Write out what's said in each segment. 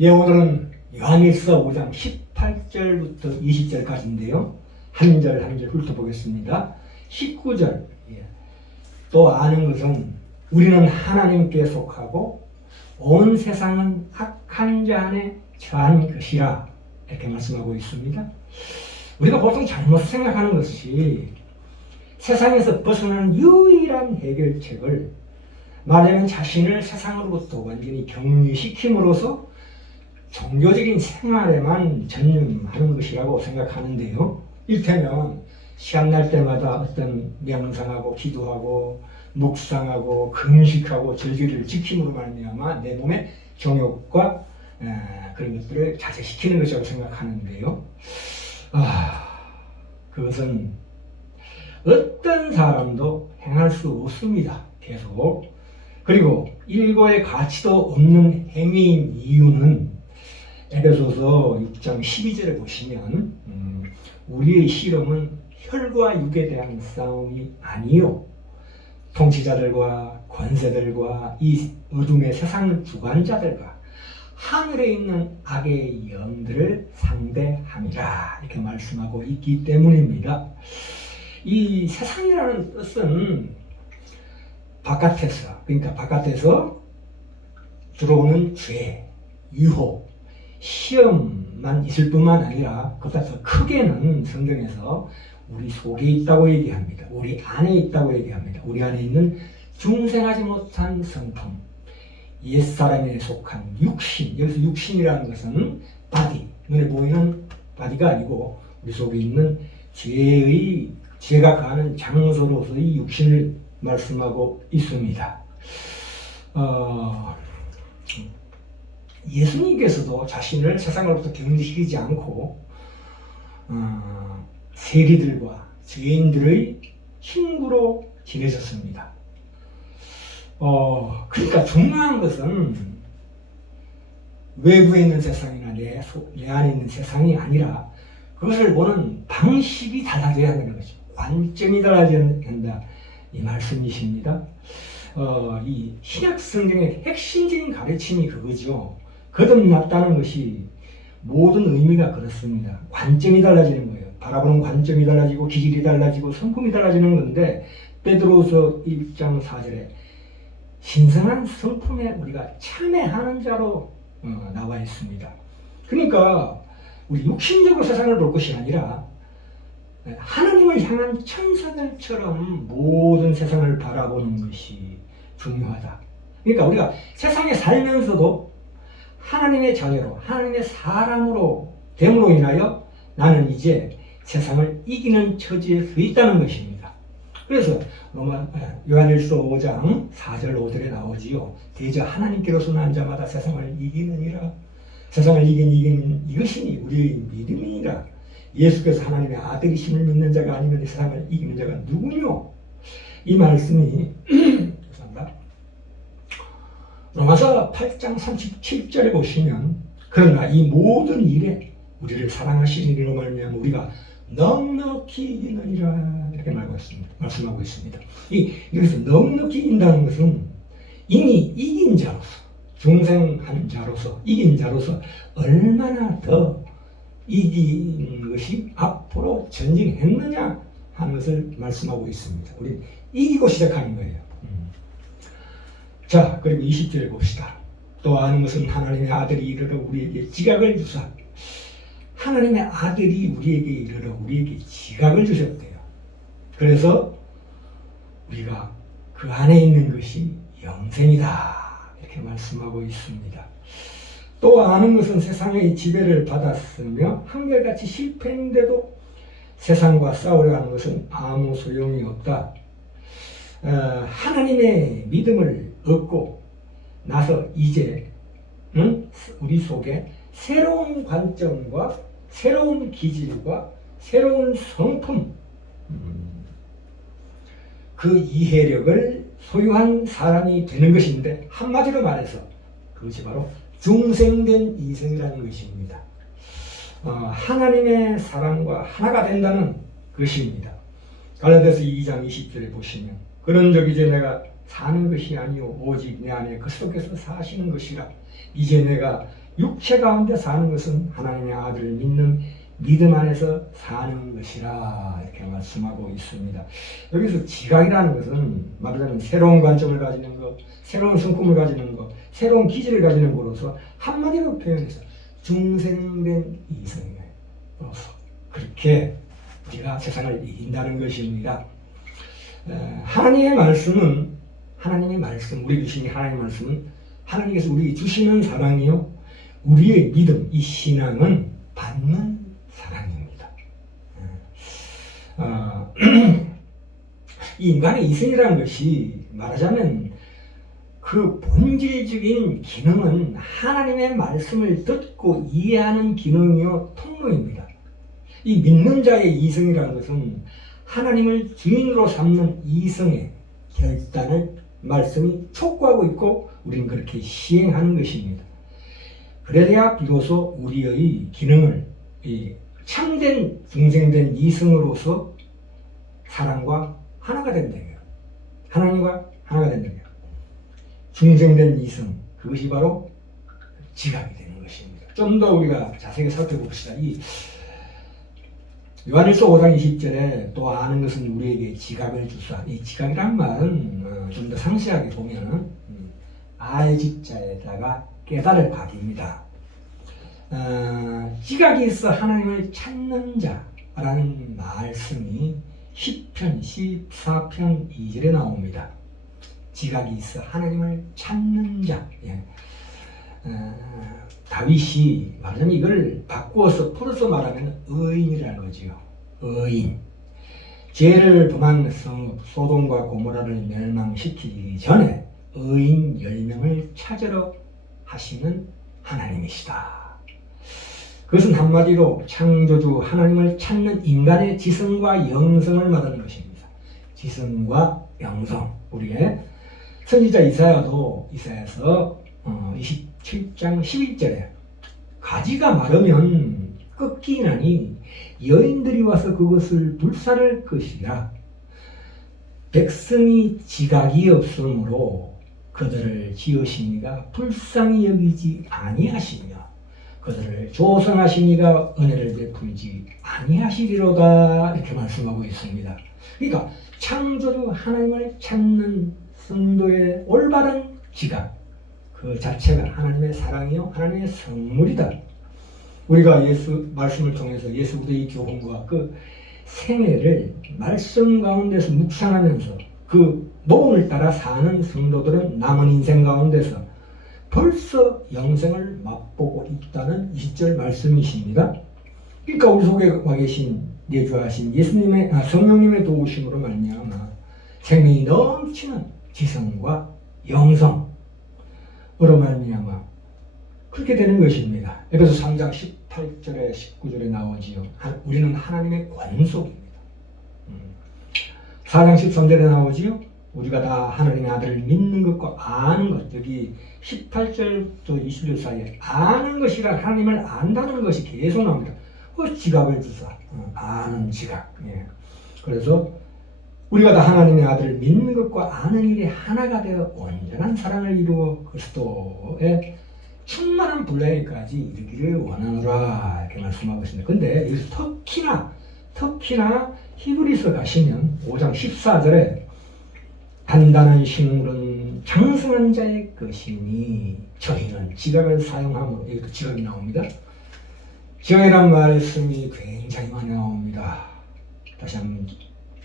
예, 오늘은 요한일서 5장 18절부터 20절까지인데요. 한 절 한 절 훑어보겠습니다. 19절. 또 아는 것은 우리는 하나님께 속하고 온 세상은 악한 자 안에 처한 것이라, 이렇게 말씀하고 있습니다. 우리가 보통 잘못 생각하는 것이 세상에서 벗어나는 유일한 해결책을 말하자면 자신을 세상으로부터 완전히 격리시킴으로써 종교적인 생활에만 전념하는 것이라고 생각하는데요. 일테면 시간 날 때마다 어떤 명상하고 기도하고 묵상하고 금식하고 절기를 지킴으로 말미암아 내 몸의 정욕과 그런 것들을 자제시키는 것이라고 생각하는데요. 그것은 어떤 사람도 행할 수 없습니다. 계속. 그리고 일고의 가치도 없는 행위인 이유는 에베소서 6장 12절에 보시면 우리의 씨름은 혈과 육에 대한 싸움이 아니요 통치자들과 권세들과 이 어둠의 세상 주관자들과 하늘에 있는 악의 영들을 상대함이라, 이렇게 말씀하고 있기 때문입니다. 이 세상이라는 뜻은 그러니까 바깥에서 들어오는 죄, 유혹, 시험만 있을 뿐만 아니라 그보다 더 크게는 성경에서 우리 속에 있다고 얘기합니다. 우리 안에 있다고 얘기합니다. 우리 안에 있는 중생하지 못한 성품, 옛사람에 속한 육신. 여기서 육신이라는 것은 바디, 눈에 보이는 바디가 아니고 우리 속에 있는 죄가 가는 장소로서의 육신을 말씀하고 있습니다. 예수님께서도 자신을 세상으로부터 격리시키지 않고 세리들과 죄인들의 친구로 지내셨습니다. 그러니까 중요한 것은 외부에 있는 세상이나 내 안에 있는 세상이 아니라 그것을 보는 방식이 달라져야 한다는 거죠. 관점이 달라져야 한다, 이 말씀이십니다. 이 신약 성경의 핵심적인 가르침이 그거죠. 거듭났다는 것이 모든 의미가 그렇습니다. 관점이 달라지는 거예요. 바라보는 관점이 달라지고 기질이 달라지고 성품이 달라지는 건데, 베드로서 1장 4절에 신성한 성품에 우리가 참여하는 자로 나와 있습니다. 그러니까 우리 육신적으로 세상을 볼 것이 아니라 하나님을 향한 천사들처럼 모든 세상을 바라보는 것이 중요하다. 그러니까 우리가 세상에 살면서도 하나님의 자녀로, 하나님의 사람으로 됨으로 인하여 나는 이제 세상을 이기는 처지에 서 있다는 것입니다. 그래서 요한일서 5장 4절 5절에 나오지요. 대저 하나님께로서 난 자마다 세상을 이기느니라. 세상을 이기는 이것이니 우리의 믿음이니라. 예수께서 하나님의 아들이심을 믿는 자가 아니면 세상을 이기는 자가 누구뇨? 이 말씀이 로마서 8장 37절에 보시면, 그러나 이 모든 일에 우리를 사랑하시는 이로 말미암아 우리가 넉넉히 이기느니라, 이렇게 말씀하고 있습니다. 여기서 넉넉히 이긴다는 것은 이미 이긴 자로서, 중생한 자로서, 이긴 자로서 얼마나 더 이긴 것이 앞으로 전진했느냐 하는 것을 말씀하고 있습니다. 우리 이기고 시작하는 거예요. 자, 그리고 20절에 봅시다. 또 아는 것은 하나님의 아들이 이르러 우리에게 지각을 주사, 하나님의 아들이 우리에게 이르러 우리에게 지각을 주셨대요. 그래서 우리가 그 안에 있는 것이 영생이다, 이렇게 말씀하고 있습니다. 또 아는 것은 세상의 지배를 받았으며 한결같이 실패했는데도 세상과 싸우려 하는 것은 아무 소용이 없다. 하나님의 믿음을 얻고 나서 이제 우리 속에 새로운 관점과 새로운 기질과 새로운 성품, 그 이해력을 소유한 사람이 되는 것인데, 한마디로 말해서 그것이 바로 중생된 이성이라는 것입니다. 하나님의 사랑과 하나가 된다는 것입니다. 갈라디아서 2장 20절에 보시면, 그런 적 이제 내가 사는 것이 아니요 오직 내 안에 그리스도께서 사시는 것이라. 이제 내가 육체 가운데 사는 것은 하나님의 아들을 믿는 믿음 안에서 사는 것이라 이렇게 말씀하고 있습니다. 여기서 지각이라는 것은 말하자면 새로운 관점을 가지는 것, 새로운 성품을 가지는 것, 새로운 기질을 가지는 것으로서 한마디로 표현해서 중생된 이성으로서 그렇게 우리가 세상을 이긴다는 것입니다. 하나님의 말씀은 우리 주신 하나님의 말씀은 하나님께서 우리 주시는 사랑이요 우리의 믿음, 이 신앙은 받는 사랑입니다. 이 인간의 이성이라는 것이 말하자면 그 본질적인 기능은 하나님의 말씀을 듣고 이해하는 기능이요 통로입니다. 이 믿는 자의 이성이라는 것은 하나님을 주인으로 삼는 이성의 결단을 말씀이 촉구하고 있고 우리는 그렇게 시행하는 것입니다. 그래야 비로소 우리의 기능을 참된 중생된 이성으로서 사랑과 하나가 된다. 하나님과 하나가 된다. 중생된 이성, 그것이 바로 지각이 되는 것입니다. 좀 더 우리가 자세히 살펴봅시다. 이 요한일서 5장 20절에 또 아는 것은 우리에게 지각을 주사. 이 지각이란 말은 좀 더 상세하게 보면 알직자에다가 깨달을 각입니다. 지각이 있어 하나님을 찾는 자라는 말씀이 시편 14편 2절에 나옵니다. 지각이 있어 하나님을 찾는 자. 다윗이 말하자면 이걸 바꾸어서 풀어서 말하면 의인이라는 거지요. 의인. 죄를 범한 소돔과 고모라를 멸망시키기 전에 의인 10명을 찾으러 하시는 하나님이시다. 그것은 한마디로 창조주 하나님을 찾는 인간의 지성과 영성을 말하는 것입니다. 지성과 영성. 우리의 선지자 이사야서 27장 11절에 가지가 마르면 꺾이나니 여인들이 와서 그것을 불살할 것이라. 백성이 지각이 없으므로 그들을 지으시니가 불쌍히 여기지 아니하시며 그들을 조성하시니가 은혜를 베풀지 아니하시리로다. 이렇게 말씀하고 있습니다. 그러니까 창조주 하나님을 찾는 성도의 올바른 지각, 그 자체가 하나님의 사랑이요 하나님의 선물이다. 우리가 예수 말씀을 통해서 예수 그리스도의 교훈과 그 생애를 말씀 가운데서 묵상하면서 그 모험을 따라 사는 성도들은 남은 인생 가운데서 벌써 영생을 맛보고 있다는 20절 말씀이십니다. 그러니까 우리 속에 와 계신 내주하신 예수님의 성령님의 도우심으로 말미암아 생명이 넘치는 지성과 영성으로 말미암아 그렇게 되는 것입니다. 에베소 3장 18절에 19절에 나오지요. 우리는 하나님의 권속입니다. 4장 13절에 나오지요. 우리가 다 하나님의 아들을 믿는 것과 아는 것. 여기 18절부터 20절 사이에 아는 것이란 하나님을 안다는 것이 계속 나옵니다. 지각을 주사. 아는 지각. 예. 그래서 우리가 다 하나님의 아들을 믿는 것과 아는 일이 하나가 되어 온전한 사랑을 이루어 그리스도의 충만한 분량에까지 이르기를 원하노라. 이렇게 말씀하고 있습니다. 근데 여기서 특히나 히브리서 가시면 5장 14절에 단단한 식물은 장성한 자의 것이니 저희는 지각을 사용함으로, 여기도 지각이 나옵니다. 지각이란 말씀이 굉장히 많이 나옵니다. 다시 한번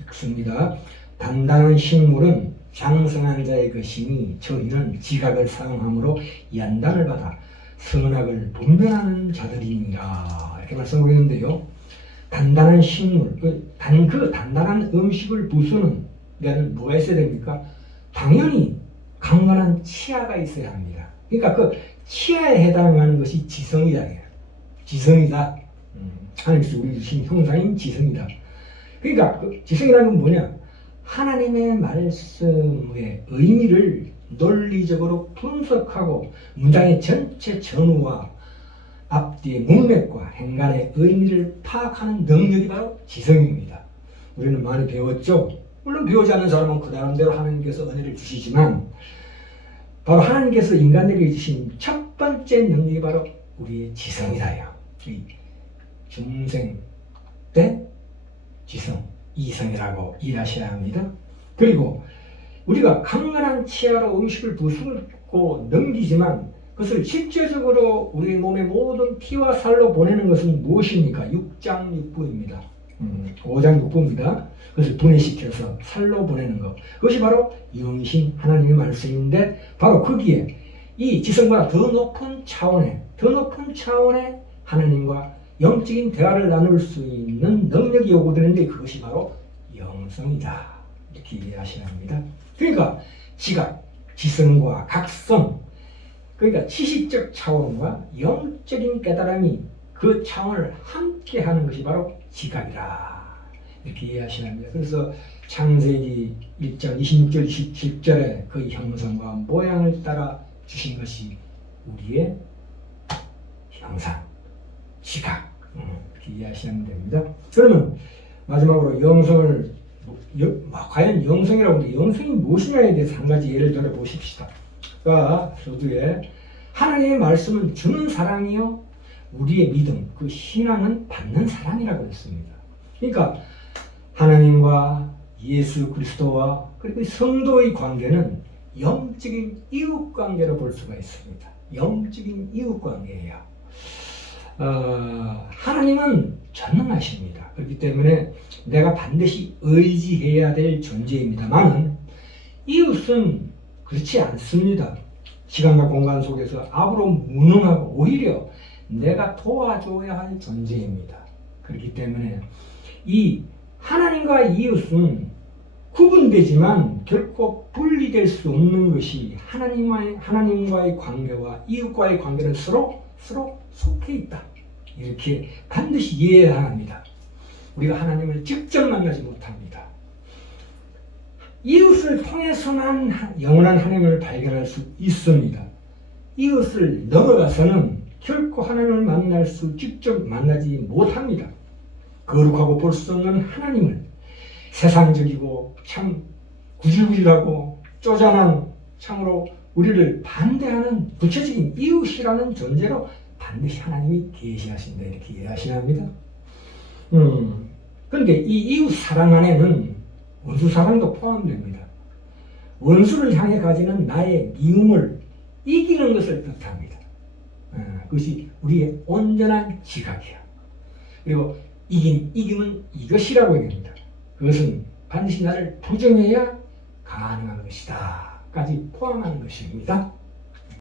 읽습니다. 단단한 식물은 장성한 자의 것이니 저희는 지각을 사용함으로 연단을 받아 선악을 분별하는 자들이니라. 이렇게 말씀하고 있는데요. 단단한 식물, 그 단단한 음식을 부수는 데는 뭐가 있어야 됩니까? 당연히 강건한 치아가 있어야 합니다. 그러니까 그 치아에 해당하는 것이 지성이다. 지성이다. 하나님께서 우리 주신 형상인 지성이다. 그러니까 그 지성이라는 건 뭐냐? 하나님의 말씀의 의미를 논리적으로 분석하고 문장의 전체 전후와 앞뒤의 문맥과 행간의 의미를 파악하는 능력이 바로 지성입니다. 우리는 많이 배웠죠? 물론 배우지 않는 사람은 그 나름대로 하나님께서 은혜를 주시지만 바로 하나님께서 인간에게 주신 첫 번째 능력이 바로 우리의 지성이다요. 이 중생 때 지성, 이성이라고 이해하셔야 합니다. 그리고 우리가 강건한 치아로 음식을 부수고 넘기지만 그것을 실제적으로 우리 몸의 모든 피와 살로 보내는 것은 무엇입니까? 육장육부입니다. 5장육부입니다. 그것을 분해시켜서 살로 보내는 것. 그것이 바로 영신 하나님의 말씀인데 바로 거기에 이 지성보다 더 높은 차원의 하나님과 영적인 대화를 나눌 수 있는 능력이 요구되는데 그것이 바로 영성이다. 이렇게 이해하셔야 합니다. 그러니까 지각, 지성과 각성, 그러니까 지식적 차원과 영적인 깨달음이 그 차원을 함께 하는 것이 바로 지각이라. 이렇게 이해하셔야 합니다. 그래서 창세기 1장 26절 27절에 그 형상과 모양을 따라 주신 것이 우리의 형상, 지각. 이렇게 이해하시면 됩니다. 그러면 마지막으로 영성을 과연 영성이라고 하는데 영성이 무엇이냐에 대해서 한 가지 예를 들어 보십시다. 그러니까 서두에 하나님의 말씀은 주는 사랑이요 우리의 믿음, 그 신앙은 받는 사랑이라고 했습니다. 그러니까 하나님과 예수 그리스도와 그리고 성도의 관계는 영적인 이웃 관계로 볼 수가 있습니다. 영적인 이웃 관계예요. 하나님은 전능하십니다. 그렇기 때문에 내가 반드시 의지해야 될 존재입니다만 이웃은 그렇지 않습니다. 시간과 공간 속에서 아무로 무능하고 오히려 내가 도와줘야 할 존재입니다. 그렇기 때문에 이 하나님과 이웃은 구분되지만 결코 분리될 수 없는 것이 하나님과의 관계와 이웃과의 관계는 서로 속해 있다. 이렇게 반드시 이해해야 합니다. 우리가 하나님을 직접 만나지 못합니다. 이웃을 통해서만 영원한 하나님을 발견할 수 있습니다. 이웃을 넘어가서는 결코 하나님을 직접 만나지 못합니다. 거룩하고 볼 수 없는 하나님을 세상적이고 참 구질구질하고 쪼잔한 참으로 우리를 반대하는 구체적인 이웃이라는 존재로 반드시 하나님이 계시하신다 이렇게 이해하셔야 합니다. 그런데 이 이웃 사랑 안에는 원수 사랑도 포함됩니다. 원수를 향해 가지는 나의 미움을 이기는 것을 뜻합니다. 그것이 우리의 온전한 지각이야. 그리고 이김은 이것이라고 얘기합니다. 그것은 반드시 나를 부정해야 가능한 것이다 까지 포함하는 것입니다.